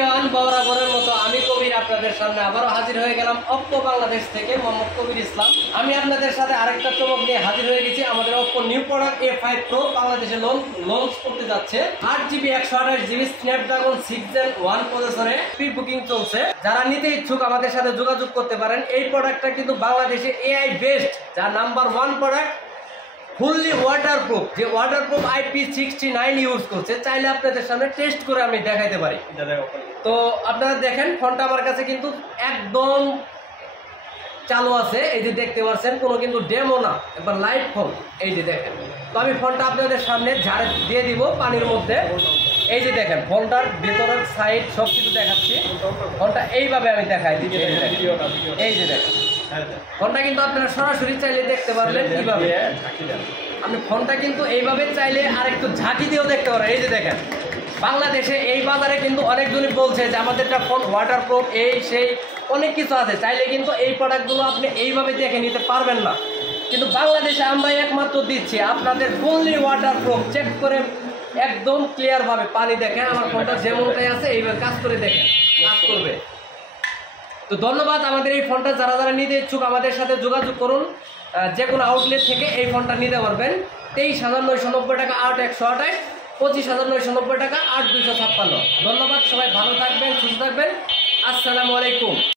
Everyone, বরাবরের মতো আমি কবির আপনাদের সামনে আবারও হাজির হয়ে গেলাম Oppo বাংলাদেশ থেকে। মোহাম্মদ কবির ইসলাম। আমি আপনাদের সাথে আরেকটা চমক নিয়ে হাজির হয়ে গেছি। আমাদের Oppo new product A5 Pro বাংলাদেশে লঞ্চ করতে যাচ্ছে। 8GB 128GB স্ন্যাপড্রাগন 6 Gen 1 প্রসেসরে প্রি বুকিং চলছে। যারা নিতে ইচ্ছুক আমাদের সাথে যোগাযোগ করতে পারেন। এই প্রোডাক্টটা কিন্তু বাংলাদেশে AI বেস্ট, যা নাম্বার 1 প্রোডাক্ট, ফুললি ওয়াটারপ্রুফ, যে ওয়াটারপ্রুফ IP69 ইউজ করছে। চাইলে আপনাদের সামনে টেস্ট করে আমি দেখাইতে পারি। তো আপনারা দেখেন, ফোনটা আমার কাছে কিন্তু একদম চালু আছে। এই যে দেখতে পাচ্ছেন, কোনো কিন্তু ডেমো না, একবার লাইভ ফোন। এই যে দেখেন, তো আমি ফোনটা আপনাদের সামনে ঝাড়ে দিয়ে দিব পানির মধ্যে। এই যে দেখেন, ফোনটার ভেতরের সাইড সব কিছু দেখাচ্ছি। ফোনটা এইভাবে আমি দেখাই দিচ্ছি। এই যে দেখেন, ফোনটা কিন্তু আপনারা সরাসরি চাইলে দেখতে পারবেন কিভাবে। আপনি ফোনটা কিন্তু এইভাবে চাইলে আর একটু ঝাঁকি দিয়েও দেখতে পারেন। এই যে দেখেন, বাংলাদেশে এই বাজারে কিন্তু অনেকজনই বলছে যে আমাদেরটা ফোন ওয়াটারপ্রুফ, এই সেই অনেক কিছু আছে। চাইলে কিন্তু এই প্রোডাক্টগুলো আপনি এইভাবে দেখে নিতে পারবেন না, কিন্তু বাংলাদেশে আমরা একমাত্র দিচ্ছি আপনাদের ফুললি ওয়াটারপ্রুফ। চেক করে একদম ক্লিয়ারভাবে পানি দেখেন, আমার ফোনটা যেমনটাই আছে এইভাবে কাজ করে দেখেন, কাজ করবে। তো ধন্যবাদ। আমাদের এই ফোনটা যারা যারা নিতে ইচ্ছুক আমাদের সাথে যোগাযোগ করুন। যে কোনো আউটলেট থেকে এই ফোনটা নিতে পারবেন। 23,990 টাকা 8128, 25,990 টাকা 8256। ধন্যবাদ। সবাই ভালো থাকবেন, সুস্থ থাকবেন। আসসালামু আলাইকুম।